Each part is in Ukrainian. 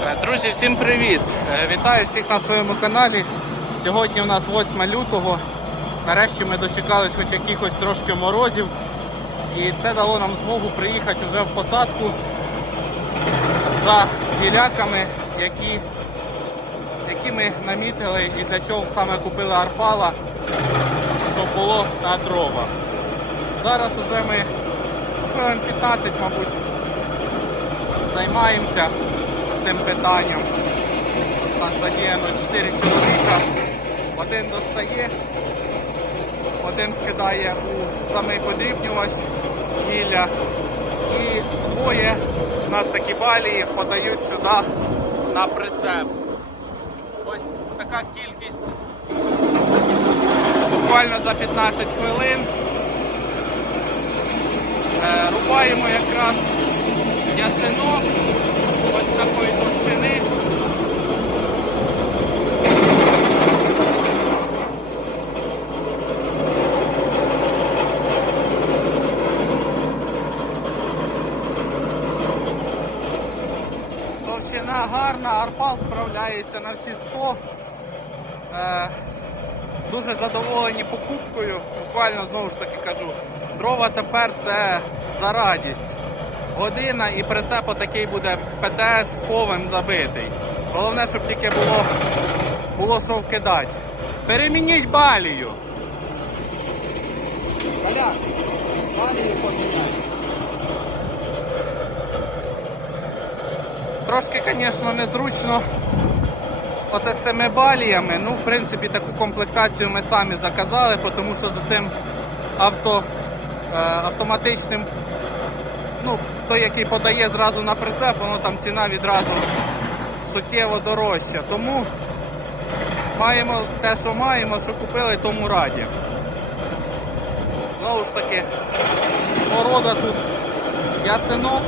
Друзі, всім привіт! Е, Вітаю всіх на своєму каналі. Сьогодні у нас 8 лютого. Нарешті ми дочекались хоч якихось трошки морозів. І це дало нам змогу приїхати вже в посадку за гіляками, які, які ми намітили і для чого саме купили арпала, щоб було на дрова. Зараз уже ми хвилин 15, мабуть, займаємося цим питанням. У задіяно 4 чоловіка. Один достає, один вкидає у самий подрібнювач гілля. І двоє у нас такі балії подають сюди на прицеп. Ось така кількість. Буквально за 15 хвилин. Е, Рубаємо якраз ясенок ось такої товщини. Товщина гарна, арпал справляється на всі 100. Е, дуже задоволені покупкою. Буквально знову ж таки кажу, дрова тепер це за радість. Година і прицеп отакий буде ПТС повен забитий. Головне, щоб тільки було, було що вкидати. Перемініть балію. Колян, балію поміняй. Трошки, звісно, незручно оце з цими баліями. Ну, в принципі, таку комплектацію ми самі заказали, тому що за цим авто, е, автоматичним, ну, той, який подає зразу на прицеп, воно там ціна відразу суттєво дорожча. Тому маємо те, що маємо, що купили, тому раді. Знову ж таки, порода тут ясенок.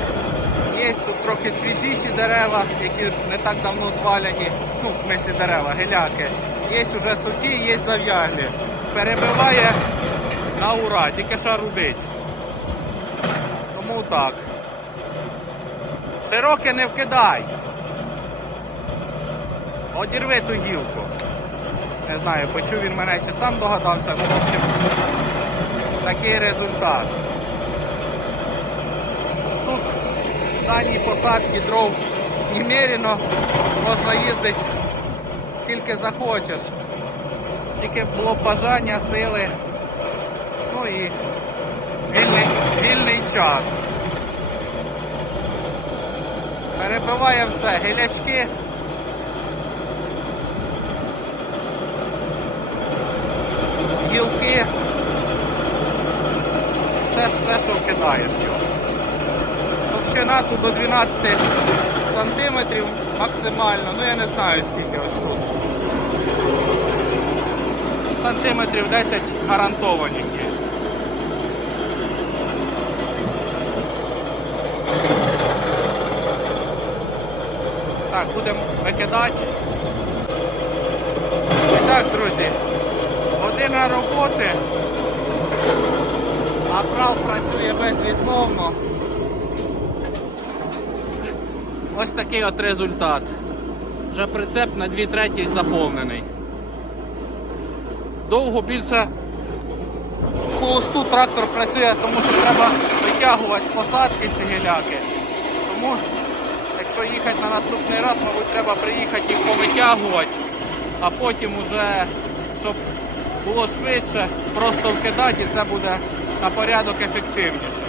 Є тут трохи свіжіші дерева, які не так давно зваляні, ну в смислі дерева, геляки. Є вже сухі, є зав'яглі. Перебиває на ура, тільки що рубить. Тому так. Широке не вкидай. Одірви ту гілку. Не знаю, почув він мене чи сам догадався, ну в общем, такий результат. Тут в даній посадці дров немерено, можна їздити скільки захочеш. Тільки було бажання, сили, ну і вільний, вільний час. Перебиває все, гілячки. Гілки. Все, все, що вкидаєш його. Товщина тут до 12 сантиметрів максимально. Ну я не знаю скільки ось тут. Сантиметрів 10 гарантованих є. Так, будемо викидати. І так, друзі, година роботи, а прав працює безвідмовно. Ось такий от результат. Вже прицеп на 2 треті заповнений. Довго більше холосту трактор працює, тому що треба витягувати з посадки ці гіляки. Тому, якщо їхати на наступний раз, мабуть, треба приїхати їх повитягувати, а потім уже, щоб було швидше, просто вкидати і це буде на порядок ефективніше.